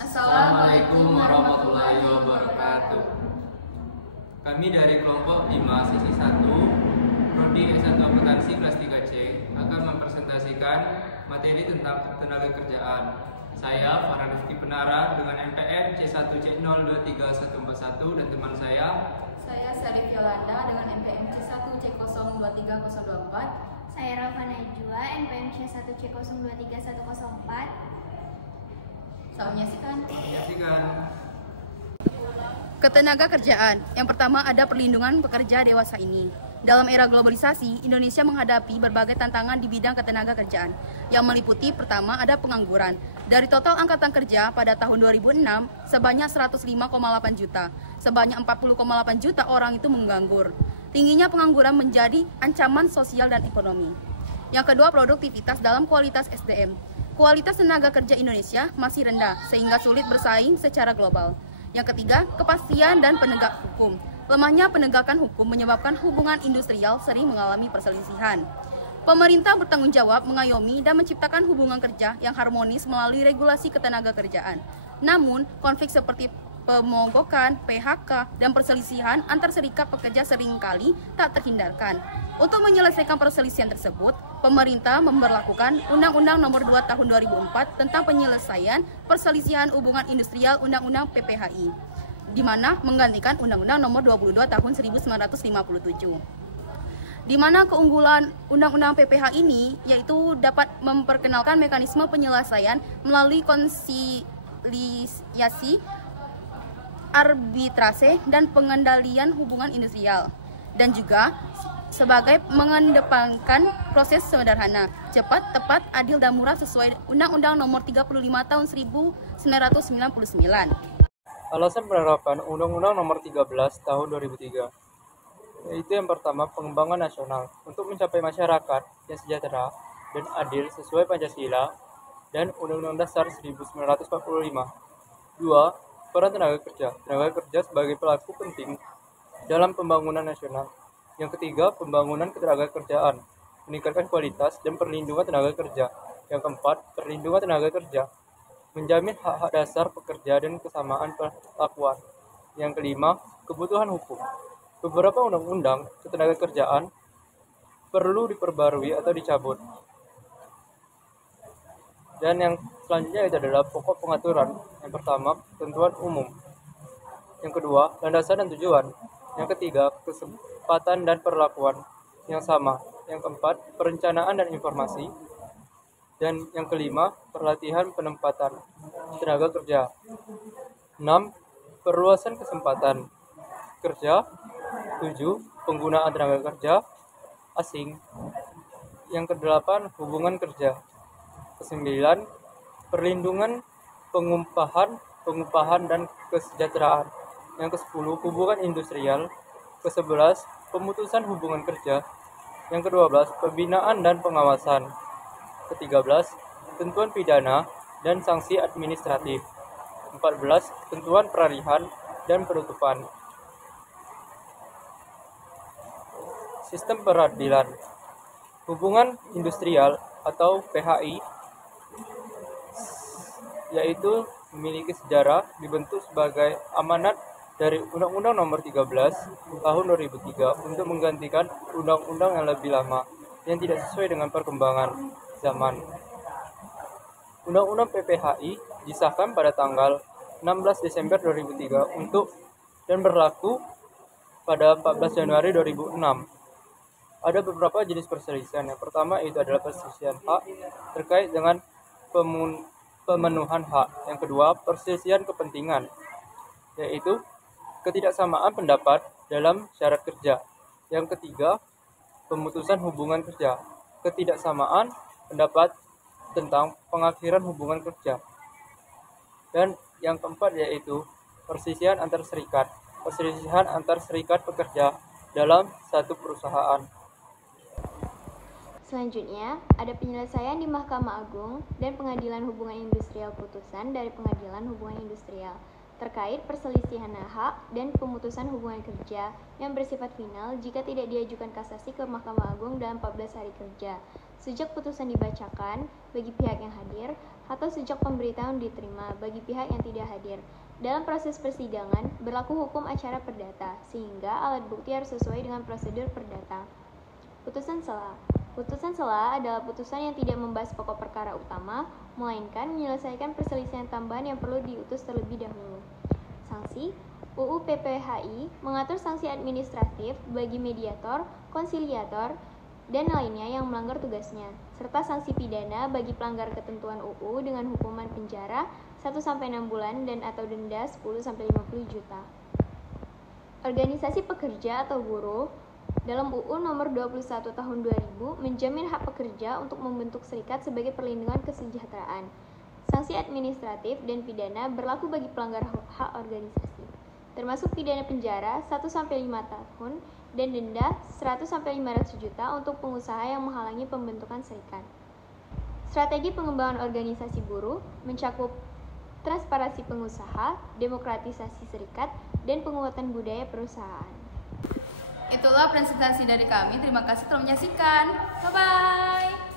Assalamualaikum warahmatullahi wabarakatuh. Kami dari kelompok 5 sesi 1 Prodi S1 Akuntansi kelas 3C akan mempresentasikan materi tentang ketenaga kerjaan. Saya Farhan Rifki Penara dengan NPM C1C023141 dan teman saya Sarif Yolanda dengan NPM C1C023024. Saya Rafa Najwa, NPM C1C023104. Selamat menyaksikan. Ketenaga kerjaan. Yang pertama ada perlindungan pekerja dewasa ini. Dalam era globalisasi, Indonesia menghadapi berbagai tantangan di bidang ketenaga kerjaan, yang meliputi pertama ada pengangguran. Dari total angkatan kerja pada tahun 2006, sebanyak 105,8 juta, sebanyak 40,8 juta orang itu menganggur. Tingginya pengangguran menjadi ancaman sosial dan ekonomi. Yang kedua, produktivitas dalam kualitas SDM. Kualitas tenaga kerja Indonesia masih rendah, sehingga sulit bersaing secara global. Yang ketiga, kepastian dan penegak hukum. Lemahnya penegakan hukum menyebabkan hubungan industrial sering mengalami perselisihan. Pemerintah bertanggung jawab mengayomi dan menciptakan hubungan kerja yang harmonis melalui regulasi ketenaga kerjaan. Namun, konflik seperti pemogokan, PHK, dan perselisihan antar serikat pekerja seringkali tak terhindarkan. Untuk menyelesaikan perselisihan tersebut, pemerintah memberlakukan Undang-Undang Nomor 2 Tahun 2004 tentang penyelesaian perselisihan hubungan industrial Undang-Undang PPHI, di mana menggantikan Undang-Undang Nomor 22 Tahun 1957. Di mana keunggulan Undang-Undang PPH ini yaitu dapat memperkenalkan mekanisme penyelesaian melalui konsiliasi, arbitrase, dan pengendalian hubungan industrial, dan juga sebagai mengedepankan proses sederhana, cepat, tepat, adil, dan murah sesuai Undang-Undang Nomor 35 Tahun 1999. Alasan penerapan Undang-Undang Nomor 13 Tahun 2003, yaitu yang pertama, pengembangan nasional untuk mencapai masyarakat yang sejahtera dan adil sesuai Pancasila dan Undang-Undang Dasar 1945. 2. Peran tenaga kerja sebagai pelaku penting dalam pembangunan nasional. Yang ketiga, pembangunan ketenaga kerjaan, meningkatkan kualitas dan perlindungan tenaga kerja. Yang keempat, perlindungan tenaga kerja, menjamin hak-hak dasar pekerja dan kesamaan perlakuan. Yang kelima, kebutuhan hukum. Beberapa undang-undang ketenaga kerjaan perlu diperbarui atau dicabut. Dan yang selanjutnya itu adalah pokok pengaturan. Yang pertama, ketentuan umum. Yang kedua, landasan dan tujuan. Yang ketiga, kesempatan dan perlakuan yang sama. Yang keempat, perencanaan dan informasi. Dan yang kelima, pelatihan penempatan tenaga kerja. 6. Perluasan kesempatan kerja. 7. Penggunaan tenaga kerja asing. Yang kedelapan, hubungan kerja. 9. Perlindungan pengupahan dan kesejahteraan. Yang ke-10, hubungan industrial. Ke-11, pemutusan hubungan kerja. Yang ke-12, pembinaan dan pengawasan. Ke-13, ketentuan pidana dan sanksi administratif. 14, ketentuan peralihan dan penutupan. Sistem peradilan. Hubungan industrial atau PHI yaitu memiliki sejarah, dibentuk sebagai amanat dari Undang-Undang Nomor 13 Tahun 2003 untuk menggantikan undang-undang yang lebih lama yang tidak sesuai dengan perkembangan zaman. Undang-Undang PPHI disahkan pada tanggal 16 Desember 2003 dan berlaku pada 14 Januari 2006. Ada beberapa jenis perselisihan. Yang pertama itu adalah perselisihan hak terkait dengan pemenuhan hak. Yang kedua, perselisihan kepentingan, yaitu ketidaksamaan pendapat dalam syarat kerja. Yang ketiga, pemutusan hubungan kerja, ketidaksamaan pendapat tentang pengakhiran hubungan kerja. Dan yang keempat yaitu perselisihan antar serikat pekerja dalam satu perusahaan. Selanjutnya, ada penyelesaian di Mahkamah Agung dan Pengadilan Hubungan Industrial putusan dari Pengadilan Hubungan Industrial. terkait perselisihan hak dan pemutusan hubungan kerja yang bersifat final jika tidak diajukan kasasi ke Mahkamah Agung dalam 14 hari kerja sejak putusan dibacakan bagi pihak yang hadir atau sejak pemberitahuan diterima bagi pihak yang tidak hadir. Dalam proses persidangan, berlaku hukum acara perdata, sehingga alat bukti harus sesuai dengan prosedur perdata. Putusan sela. Putusan sela adalah putusan yang tidak membahas pokok perkara utama, melainkan menyelesaikan perselisihan tambahan yang perlu diutus terlebih dahulu. Sanksi. UU PPHI mengatur sanksi administratif bagi mediator, konsiliator, dan lainnya yang melanggar tugasnya, serta sanksi pidana bagi pelanggar ketentuan UU dengan hukuman penjara 1-6 bulan dan atau denda 10-50 juta. Organisasi pekerja atau buruh dalam UU nomor 21 tahun 2000 menjamin hak pekerja untuk membentuk serikat sebagai perlindungan kesejahteraan. Sanksi administratif dan pidana berlaku bagi pelanggar hak organisasi, termasuk pidana penjara 1-5 tahun dan denda 100-500 juta untuk pengusaha yang menghalangi pembentukan serikat. Strategi pengembangan organisasi buruh mencakup transparansi pengusaha, demokratisasi serikat, dan penguatan budaya perusahaan. Itulah presentasi dari kami. Terima kasih telah menyaksikan. Bye-bye.